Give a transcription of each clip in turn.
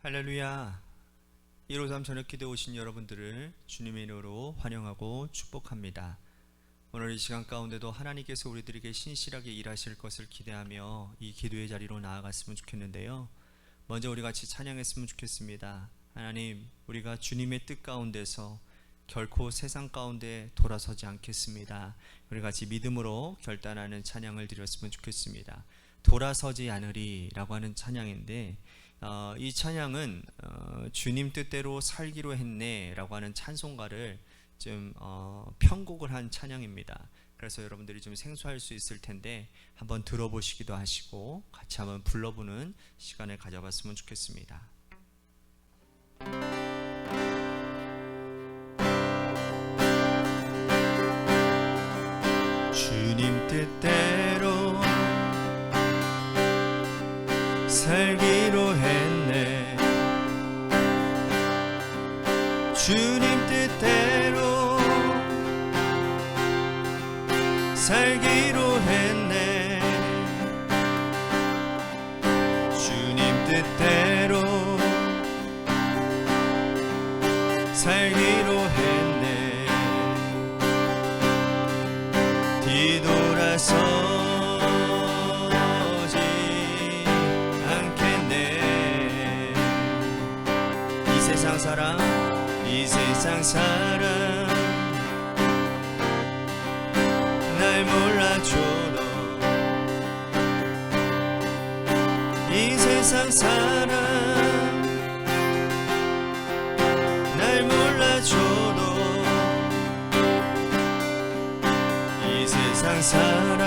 할렐루야. 153 저녁기도에 오신 여러분들을 주님의 이름으로 환영하고 축복합니다. 오늘 이 시간 가운데도 하나님께서 우리들에게 신실하게 일하실 것을 기대하며 이 기도의 자리로 나아갔으면 좋겠는데요. 먼저 우리 같이 찬양했으면 좋겠습니다. 하나님, 우리가 주님의 뜻 가운데서 결코 세상 가운데 돌아서지 않겠습니다. 우리 같이 믿음으로 결단하는 찬양을 드렸으면 좋겠습니다. 돌아서지 않으리 라고 하는 찬양인데, 이 찬양은 주님 뜻대로 살기로 했네 라고 하는 찬송가를 좀 편곡을 한 찬양입니다. 그래서 여러분들이 좀 생소할 수 있을 텐데 한번 들어보시기도 하시고 같이 한번 불러보는 시간을 가져봤으면 좋겠습니다. 주님 뜻대로 살기로 했네. 주님 뜻대로 살기로 했네. 주님 뜻대로 살기로 했네. 뒤돌아서 이 세상 사람 날 몰라줘도 이 세상 사람 날 몰라줘도 이 세상 사람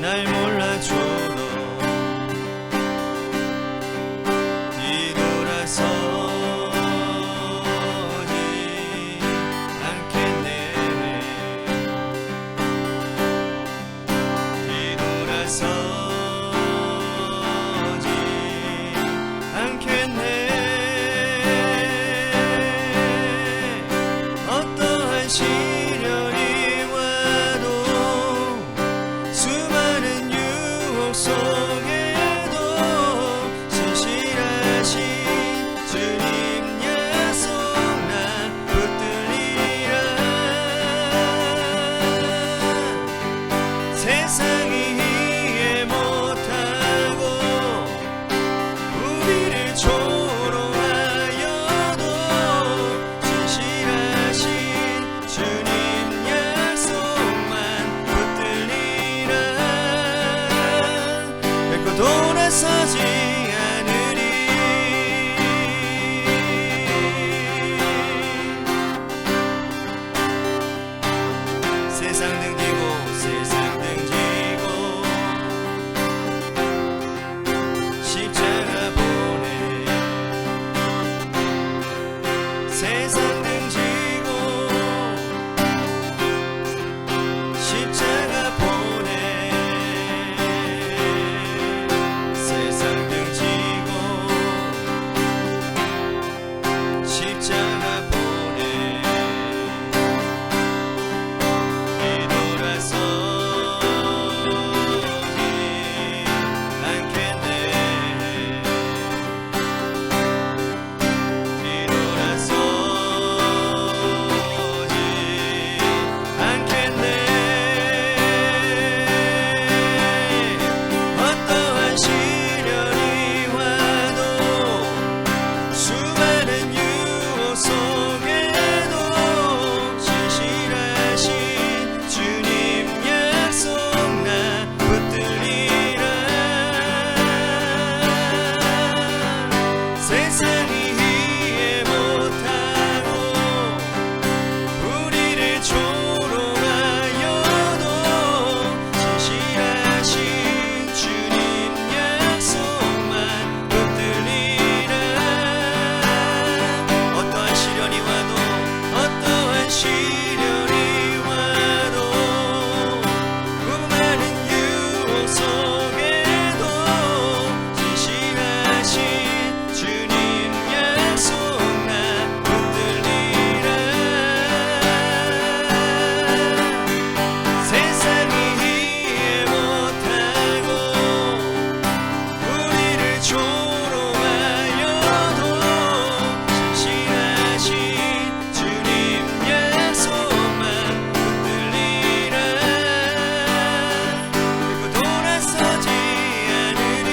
날 몰라줘도 시련이 와도 수많은 유혹 속에도 신실하신 주님 약속 난 붙들리라. 세상이 이해 못하고 우리를 조롱하여도 신실하신 주님 약속만 붙들리라. 결코 돌아서지 않으리. 세상 등지고 세상 등지고 십자가 보내. 세상 등지고 십자가 보내. 세상 등 조롱하여도 신실하신 주님 약속만 붙들리라. 그리고 돌아서지 않으리.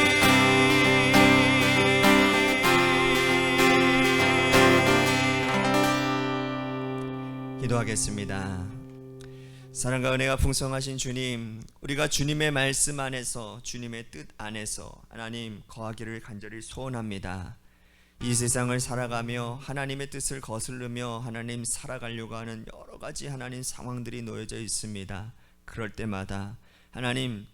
기도하겠습니다. 사랑과 은혜가 풍성하신 주님, 우리가 주님의 말씀 안에서, 주님의 뜻 안에서 하나님 거하기를 간절히 소원합니다. 이 세상을 살아가며 하나님의 뜻을 거스르며 하나님 살아가려고 하는 여러 가지 하나님 상황들이 놓여져 있습니다. 그럴 때마다 하나님,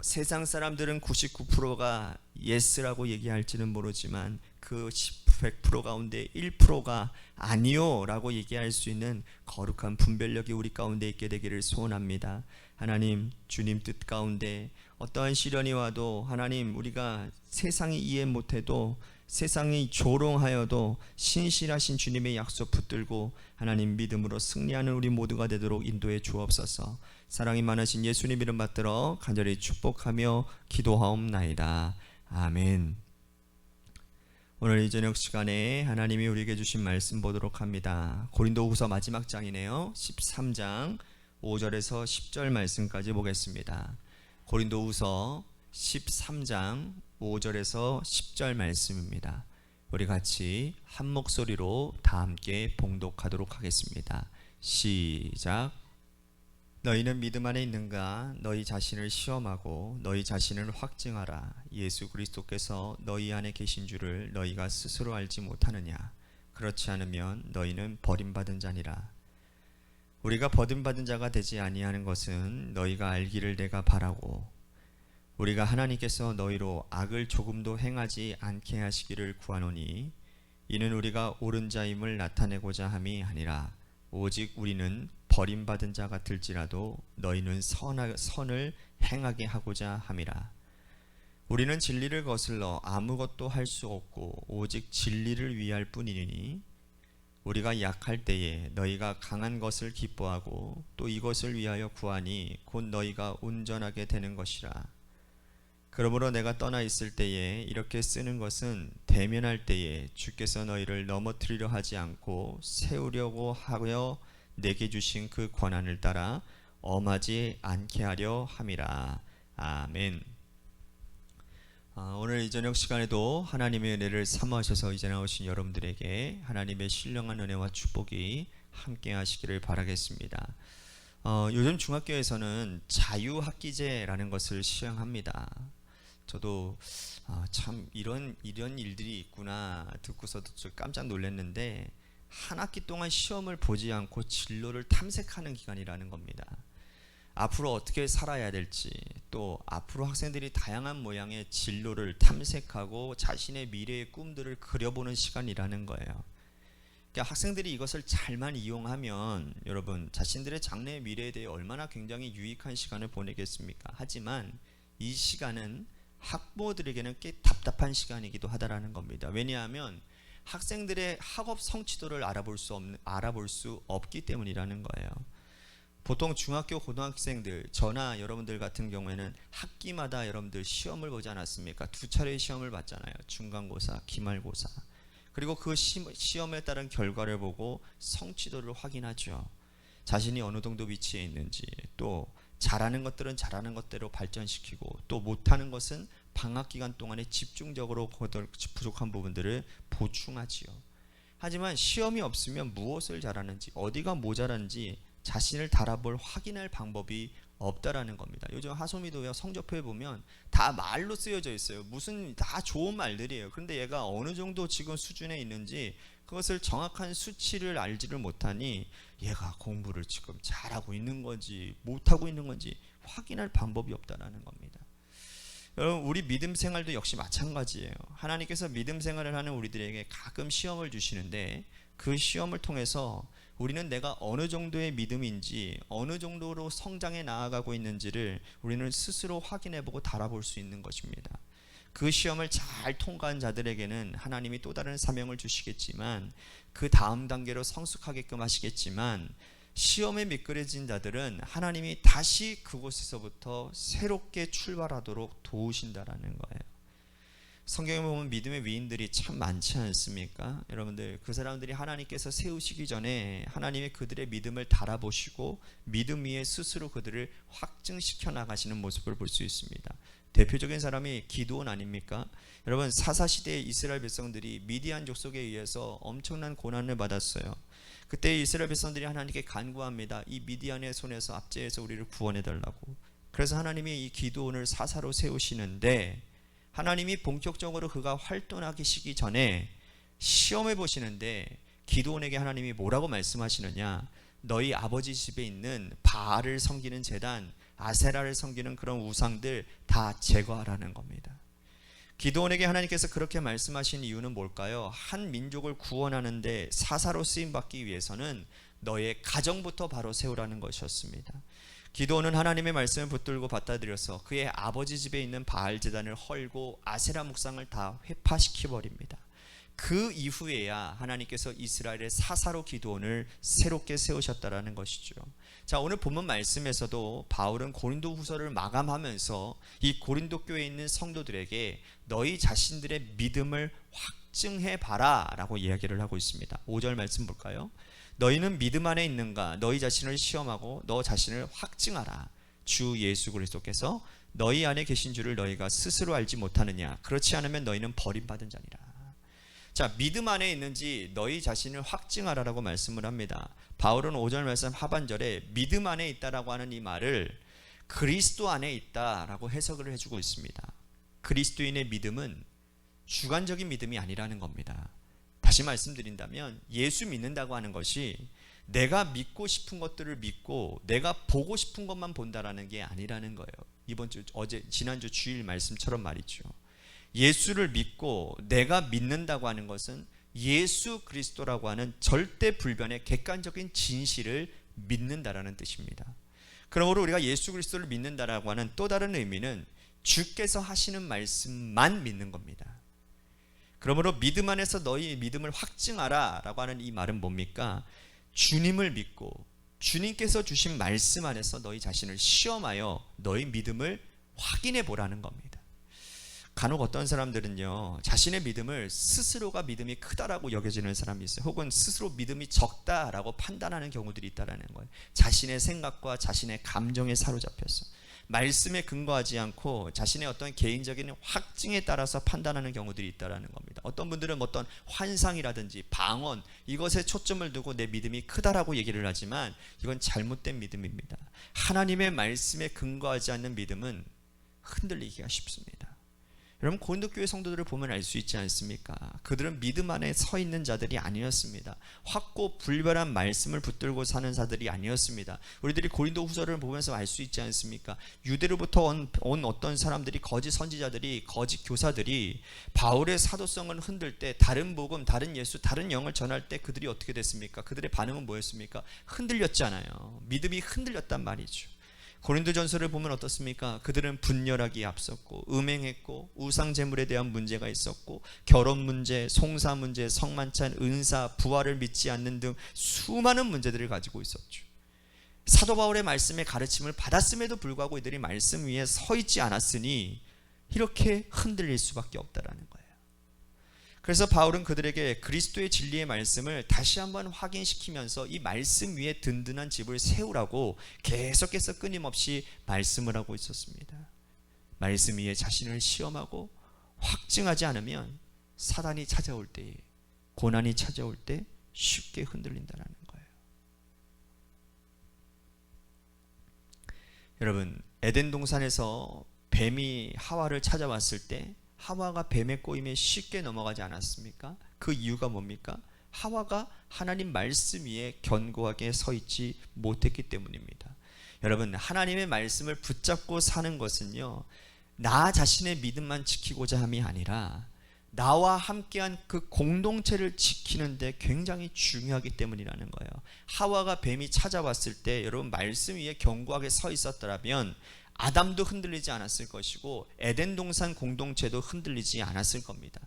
세상 사람들은 99%가 예스라고 얘기할지는 모르지만 그 100% 가운데 1%가 아니요 라고 얘기할 수 있는 거룩한 분별력이 우리 가운데 있게 되기를 소원합니다. 하나님, 주님 뜻 가운데 어떠한 시련이 와도 하나님, 우리가 세상이 이해 못해도, 세상이 조롱하여도 신실하신 주님의 약속 붙들고 하나님 믿음으로 승리하는 우리 모두가 되도록 인도해 주옵소서. 사랑이 많으신 예수님 이름 받들어 간절히 축복하며 기도하옵나이다. 아멘. 오늘 이 저녁 시간에 하나님이 우리에게 주신 말씀 보도록 합니다. 고린도후서 마지막 장이네요. 13장 5절에서 10절 말씀까지 보겠습니다. 고린도후서 13장 5절에서 10절 말씀입니다. 우리 같이 한 목소리로 다 함께 봉독하도록 하겠습니다. 시작. 너희는 믿음 안에 있는가? 너희 자신을 시험하고 너희 자신을 확증하라. 예수 그리스도께서 너희 안에 계신 줄을 너희가 스스로 알지 못하느냐? 그렇지 않으면 너희는 버림받은 자니라. 우리가 버림받은 자가 되지 아니하는 것은 너희가 알기를 내가 바라고, 우리가 하나님께서 너희로 악을 조금도 행하지 않게 하시기를 구하노니 이는 우리가 옳은 자임을 나타내고자 함이 아니라 오직 우리는 버림받은 자 같을지라도 너희는 선을 행하게 하고자 함이라. 우리는 진리를 거슬러 아무것도 할 수 없고 오직 진리를 위할 뿐이니 우리가 약할 때에 너희가 강한 것을 기뻐하고 또 이것을 위하여 구하니 곧 너희가 온전하게 되는 것이라. 그러므로 내가 떠나 있을 때에 이렇게 쓰는 것은 대면할 때에 주께서 너희를 넘어뜨리려 하지 않고 세우려고 하여 내게 주신 그 권한을 따라 엄하지 않게 하려 함이라. 아멘. 오늘 이 저녁 시간에도 하나님의 은혜를 사모하셔서 이제 나오신 여러분들에게 하나님의 신령한 은혜와 축복이 함께 하시기를 바라겠습니다. 요즘 중학교에서는 자유학기제라는 것을 시행합니다. 저도 참 이런 일들이 있구나 듣고서도 깜짝 놀랐는데, 한 학기 동안 시험을 보지 않고 진로를 탐색하는 기간이라는 겁니다. 앞으로 어떻게 살아야 될지, 또 앞으로 학생들이 다양한 모양의 진로를 탐색하고 자신의 미래의 꿈들을 그려보는 시간이라는 거예요. 그러니까 학생들이 이것을 잘만 이용하면 여러분 자신들의 장래의 미래에 대해 얼마나 굉장히 유익한 시간을 보내겠습니까? 하지만 이 시간은 학부모들에게는 꽤 답답한 시간이기도 하다라는 겁니다. 왜냐하면 학생들의 학업 성취도를 알아볼 수 없기 때문이라는 거예요. 보통 중학교 고등학생들, 저나 여러분들 같은 경우에는 학기마다 여러분들 시험을 보지 않았습니까? 2차례의 시험을 봤잖아요. 중간고사, 기말고사. 그리고 그 시험에 따른 결과를 보고 성취도를 확인하죠. 자신이 어느 정도 위치에 있는지, 또 잘하는 것들은 잘하는 것대로 발전시키고, 또 못하는 것은 방학 기간 동안에 집중적으로 부족한 부분들을 보충하지요. 하지만 시험이 없으면 무엇을 잘하는지, 어디가 모자란지 자신을 달아볼 확인할 방법이 없다라는 겁니다. 요즘 하소미도 성적표에 보면 다 말로 쓰여져 있어요. 무슨 다 좋은 말들이에요. 그런데 얘가 어느 정도 지금 수준에 있는지 그것을 정확한 수치를 알지를 못하니 얘가 공부를 지금 잘하고 있는 건지 못하고 있는 건지 확인할 방법이 없다라는 겁니다. 여러분, 우리 믿음 생활도 역시 마찬가지예요. 하나님께서 믿음 생활을 하는 우리들에게 가끔 시험을 주시는데, 그 시험을 통해서 우리는 내가 어느 정도의 믿음인지, 어느 정도로 성장해 나아가고 있는지를 우리는 스스로 확인해보고 달아볼 수 있는 것입니다. 그 시험을 잘 통과한 자들에게는 하나님이 또 다른 사명을 주시겠지만, 그 다음 단계로 성숙하게끔 하시겠지만, 시험에 미끄러진 자들은 하나님이 다시 그곳에서부터 새롭게 출발하도록 도우신다라는 거예요. 성경에 보면 믿음의 위인들이 참 많지 않습니까? 여러분들, 그 사람들이 하나님께서 세우시기 전에 하나님의 그들의 믿음을 달아보시고 믿음 위에 스스로 그들을 확증시켜 나가시는 모습을 볼 수 있습니다. 대표적인 사람이 기드온 아닙니까? 여러분, 사사시대의 이스라엘 백성들이 미디안 족속에 의해서 엄청난 고난을 받았어요. 그때 이스라엘 백성들이 하나님께 간구합니다. 이 미디안의 손에서 압제해서 우리를 구원해 달라고. 그래서 하나님이 이 기드온을 사사로 세우시는데, 하나님이 본격적으로 그가 활동하기 시기 전에 시험해 보시는데, 기드온에게 하나님이 뭐라고 말씀하시느냐? 너희 아버지 집에 있는 바알을 섬기는 제단, 아세라를 섬기는 그런 우상들 다 제거하라는 겁니다. 기드온에게 하나님께서 그렇게 말씀하신 이유는 뭘까요? 한 민족을 구원하는데 사사로 쓰임 받기 위해서는 너의 가정부터 바로 세우라는 것이었습니다. 기드온은 하나님의 말씀을 붙들고 받아들여서 그의 아버지 집에 있는 바알 제단을 헐고 아세라 묵상을 다 회파시켜 버립니다. 그 이후에야 하나님께서 이스라엘의 사사로 기드온을 새롭게 세우셨다라는 것이죠. 자, 오늘 본문 말씀에서도 바울은 고린도 후서를 마감하면서 이 고린도 교회에 있는 성도들에게 너희 자신들의 믿음을 확증해 봐라 라고 이야기를 하고 있습니다. 5절 말씀 볼까요? 너희는 믿음 안에 있는가? 너희 자신을 시험하고 너 자신을 확증하라. 주 예수 그리스도께서 너희 안에 계신 줄을 너희가 스스로 알지 못하느냐? 그렇지 않으면 너희는 버림받은 자니라. 자, 믿음 안에 있는지 너희 자신을 확증하라라고 말씀을 합니다. 바울은 5절 말씀 하반절에 믿음 안에 있다라고 하는 이 말을 그리스도 안에 있다라고 해석을 해주고 있습니다. 그리스도인의 믿음은 주관적인 믿음이 아니라는 겁니다. 다시 말씀드린다면 예수 믿는다고 하는 것이 내가 믿고 싶은 것들을 믿고 내가 보고 싶은 것만 본다라는 게 아니라는 거예요. 지난주 주일 말씀처럼 말이죠. 예수를 믿고 내가 믿는다고 하는 것은 예수 그리스도라고 하는 절대 불변의 객관적인 진실을 믿는다라는 뜻입니다. 그러므로 우리가 예수 그리스도를 믿는다라고 하는 또 다른 의미는 주께서 하시는 말씀만 믿는 겁니다. 그러므로 믿음 안에서 너희 믿음을 확증하라 라고 하는 이 말은 뭡니까? 주님을 믿고 주님께서 주신 말씀 안에서 너희 자신을 시험하여 너희 믿음을 확인해 보라는 겁니다. 간혹 어떤 사람들은요, 자신의 믿음을 스스로가 믿음이 크다라고 여겨지는 사람이 있어요. 혹은 스스로 믿음이 적다라고 판단하는 경우들이 있다라는 거예요. 자신의 생각과 자신의 감정에 사로잡혀서 말씀에 근거하지 않고 자신의 어떤 개인적인 확증에 따라서 판단하는 경우들이 있다라는 겁니다. 어떤 분들은 어떤 환상이라든지 방언, 이것에 초점을 두고 내 믿음이 크다라고 얘기를 하지만 이건 잘못된 믿음입니다. 하나님의 말씀에 근거하지 않는 믿음은 흔들리기가 쉽습니다. 여러분, 고린도 교회 성도들을 보면 알 수 있지 않습니까? 그들은 믿음 안에 서 있는 자들이 아니었습니다. 확고 불변한 말씀을 붙들고 사는 자들이 아니었습니다. 우리들이 고린도 후서를 보면서 알 수 있지 않습니까? 유대로부터 온 어떤 사람들이, 거짓 선지자들이, 거짓 교사들이 바울의 사도성을 흔들 때, 다른 복음, 다른 예수, 다른 영을 전할 때 그들이 어떻게 됐습니까? 그들의 반응은 뭐였습니까? 흔들렸잖아요. 믿음이 흔들렸단 말이죠. 고린도전서를 보면 어떻습니까? 그들은 분열하기에 앞섰고 음행했고 우상 제물에 대한 문제가 있었고 결혼 문제, 송사 문제, 성만찬, 은사, 부활을 믿지 않는 등 수많은 문제들을 가지고 있었죠. 사도 바울의 말씀의 가르침을 받았음에도 불구하고 이들이 말씀 위에 서 있지 않았으니 이렇게 흔들릴 수밖에 없다라는 거예요. 그래서 바울은 그들에게 그리스도의 진리의 말씀을 다시 한번 확인시키면서 이 말씀 위에 든든한 집을 세우라고 계속해서 끊임없이 말씀을 하고 있었습니다. 말씀 위에 자신을 시험하고 확증하지 않으면 사단이 찾아올 때, 고난이 찾아올 때 쉽게 흔들린다는 거예요. 여러분, 에덴 동산에서 뱀이 하와를 찾아왔을 때 하와가 뱀의 꼬임에 쉽게 넘어가지 않았습니까? 그 이유가 뭡니까? 하와가 하나님 말씀 위에 견고하게 서 있지 못했기 때문입니다. 여러분, 하나님의 말씀을 붙잡고 사는 것은요, 나 자신의 믿음만 지키고자 함이 아니라 나와 함께한 그 공동체를 지키는데 굉장히 중요하기 때문이라는 거예요. 하와가 뱀이 찾아왔을 때 여러분 말씀 위에 견고하게 서 있었더라면 아담도 흔들리지 않았을 것이고 에덴 동산 공동체도 흔들리지 않았을 겁니다.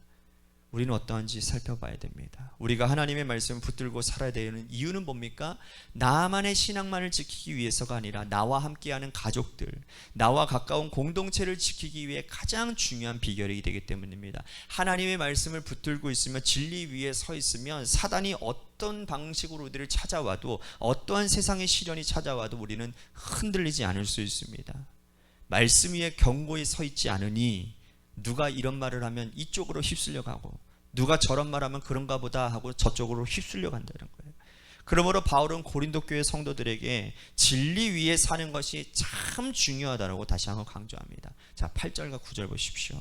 우리는 어떠한지 살펴봐야 됩니다. 우리가 하나님의 말씀을 붙들고 살아야 되는 이유는 뭡니까? 나만의 신앙만을 지키기 위해서가 아니라 나와 함께하는 가족들, 나와 가까운 공동체를 지키기 위해 가장 중요한 비결이 되기 때문입니다. 하나님의 말씀을 붙들고 있으면, 진리 위에 서 있으면 사단이 어떤 방식으로 우리를 찾아와도, 어떠한 세상의 시련이 찾아와도 우리는 흔들리지 않을 수 있습니다. 말씀 위에 견고히 서 있지 않으니 누가 이런 말을 하면 이쪽으로 휩쓸려 가고, 누가 저런 말하면 그런가 보다 하고 저쪽으로 휩쓸려 간다는 거예요. 그러므로 바울은 고린도 교회 성도들에게 진리 위에 사는 것이 참 중요하다고 다시 한번 강조합니다. 자, 8절과 9절 보십시오.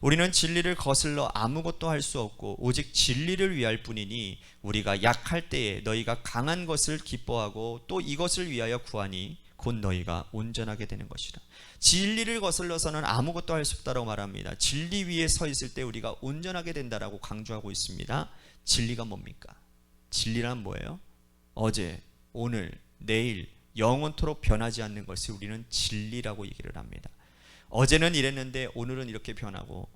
우리는 진리를 거슬러 아무것도 할 수 없고 오직 진리를 위할 뿐이니 우리가 약할 때에 너희가 강한 것을 기뻐하고 또 이것을 위하여 구하니 곧 너희가 온전하게 되는 것이라. 진리를 거슬러서는 아무것도 할 수 없다고 말합니다. 진리 위에 서 있을 때 우리가 온전하게 된다라고 강조하고 있습니다. 진리가 뭡니까? 진리란 뭐예요? 어제, 오늘, 내일 영원토록 변하지 않는 것을 우리는 진리라고 얘기를 합니다. 어제는 이랬는데 오늘은 이렇게 변하고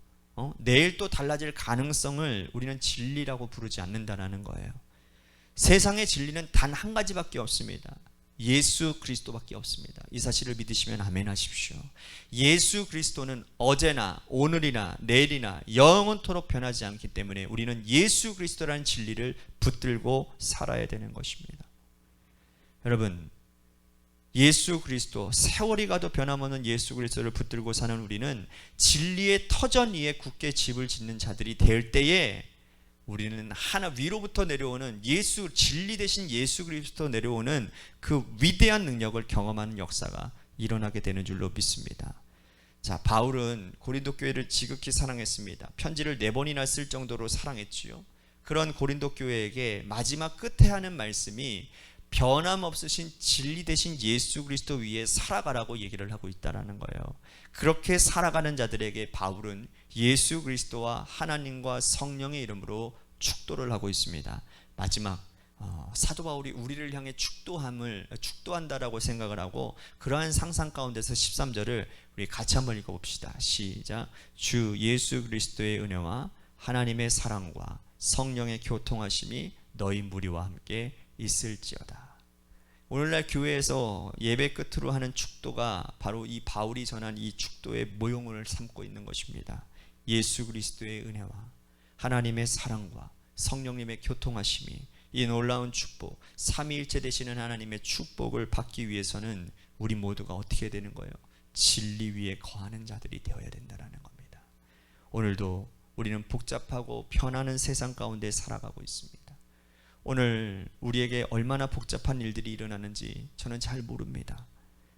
내일 또 달라질 가능성을 우리는 진리라고 부르지 않는다는 거예요. 세상의 진리는 단 한 가지밖에 없습니다. 예수 그리스도밖에 없습니다. 이 사실을 믿으시면 아멘 하십시오. 예수 그리스도는 어제나 오늘이나 내일이나 영원토록 변하지 않기 때문에 우리는 예수 그리스도라는 진리를 붙들고 살아야 되는 것입니다. 여러분, 예수 그리스도, 세월이 가도 변함없는 예수 그리스도를 붙들고 사는 우리는 진리의 터전 위에 굳게 집을 짓는 자들이 될 때에 우리는 하나 위로부터 내려오는 진리 대신 예수 그리스도 내려오는 그 위대한 능력을 경험하는 역사가 일어나게 되는 줄로 믿습니다. 자, 바울은 고린도 교회를 지극히 사랑했습니다. 편지를 4번이나 쓸 정도로 사랑했지요. 그런 고린도 교회에게 마지막 끝에 하는 말씀이 변함없으신 진리 대신 예수 그리스도 위에 살아가라고 얘기를 하고 있다는 거예요. 그렇게 살아가는 자들에게 바울은 예수 그리스도와 하나님과 성령의 이름으로 축도를 하고 있습니다. 마지막 사도 바울이 우리를 향해 축도한다라고 생각을 하고, 그러한 상상 가운데서 13절을 우리 같이 한번 읽어봅시다. 시작. 주 예수 그리스도의 은혜와 하나님의 사랑과 성령의 교통하심이 너희 무리와 함께 있을지어다. 오늘날 교회에서 예배 끝으로 하는 축도가 바로 이 바울이 전한 이 축도의 모형을 삼고 있는 것입니다. 예수 그리스도의 은혜와 하나님의 사랑과 성령님의 교통하심이, 이 놀라운 축복, 삼위일체 되시는 하나님의 축복을 받기 위해서는 우리 모두가 어떻게 되는 거예요? 진리 위에 거하는 자들이 되어야 된다는 겁니다. 오늘도 우리는 복잡하고 변하는 세상 가운데 살아가고 있습니다. 오늘 우리에게 얼마나 복잡한 일들이 일어나는지 저는 잘 모릅니다.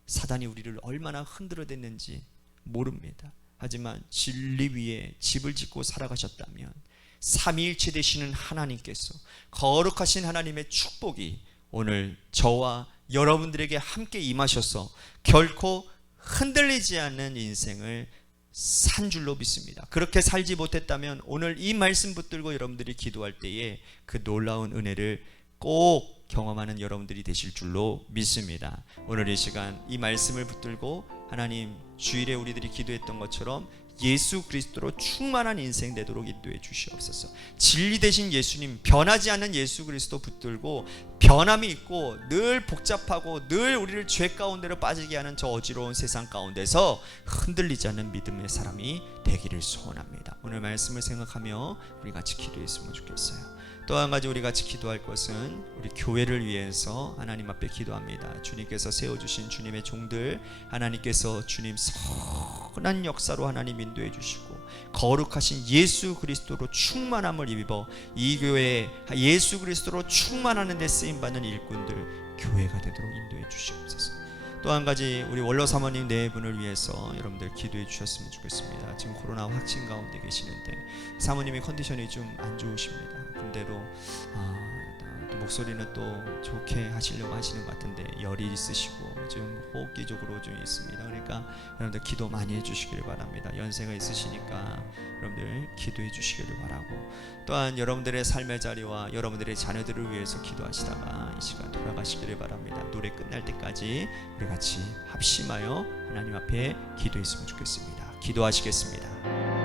사단이 우리를 얼마나 흔들어댔는지 모릅니다. 하지만 진리 위에 집을 짓고 살아가셨다면 삼위일체 되시는 하나님께서, 거룩하신 하나님의 축복이 오늘 저와 여러분들에게 함께 임하셔서 결코 흔들리지 않는 인생을 산 줄로 믿습니다. 그렇게 살지 못했다면 오늘 이 말씀 붙들고 여러분들이 기도할 때에 그 놀라운 은혜를 꼭 경험하는 여러분들이 되실 줄로 믿습니다. 오늘 이 시간 이 말씀을 붙들고 하나님, 주일에 우리들이 기도했던 것처럼 예수 그리스도로 충만한 인생 되도록 인도해 주시옵소서. 진리 되신 예수님, 변하지 않는 예수 그리스도 붙들고 변함이 있고 늘 복잡하고 늘 우리를 죄 가운데로 빠지게 하는 저 어지러운 세상 가운데서 흔들리지 않는 믿음의 사람이 되기를 소원합니다. 오늘 말씀을 생각하며 우리 같이 기도했으면 좋겠어요. 또 한 가지 우리 같이 기도할 것은 우리 교회를 위해서 하나님 앞에 기도합니다. 주님께서 세워주신 주님의 종들, 하나님께서 주님 선한 역사로 하나님 인도해 주시고 거룩하신 예수 그리스도로 충만함을 입어 이 교회에 예수 그리스도로 충만하는 데 쓰임받는 일꾼들, 교회가 되도록 인도해 주시옵소서. 또 한 가지 우리 원로 사모님 네 분을 위해서 여러분들 기도해 주셨으면 좋겠습니다. 지금 코로나 확진 가운데 계시는데 사모님의 컨디션이 좀 안 좋으십니다. 그런데도 또 목소리는 또 좋게 하시려고 하시는 것 같은데 열이 있으시고 좀 호흡기적으로 좀 있습니다. 그러니까 여러분들 기도 많이 해주시기를 바랍니다. 연세가 있으시니까 여러분들 기도해 주시기를 바라고, 또한 여러분들의 삶의 자리와 여러분들의 자녀들을 위해서 기도하시다가 이 시간 돌아가시기를 바랍니다. 노래 끝날 때까지 우리 같이 합심하여 하나님 앞에 기도했으면 좋겠습니다. 기도하시겠습니다.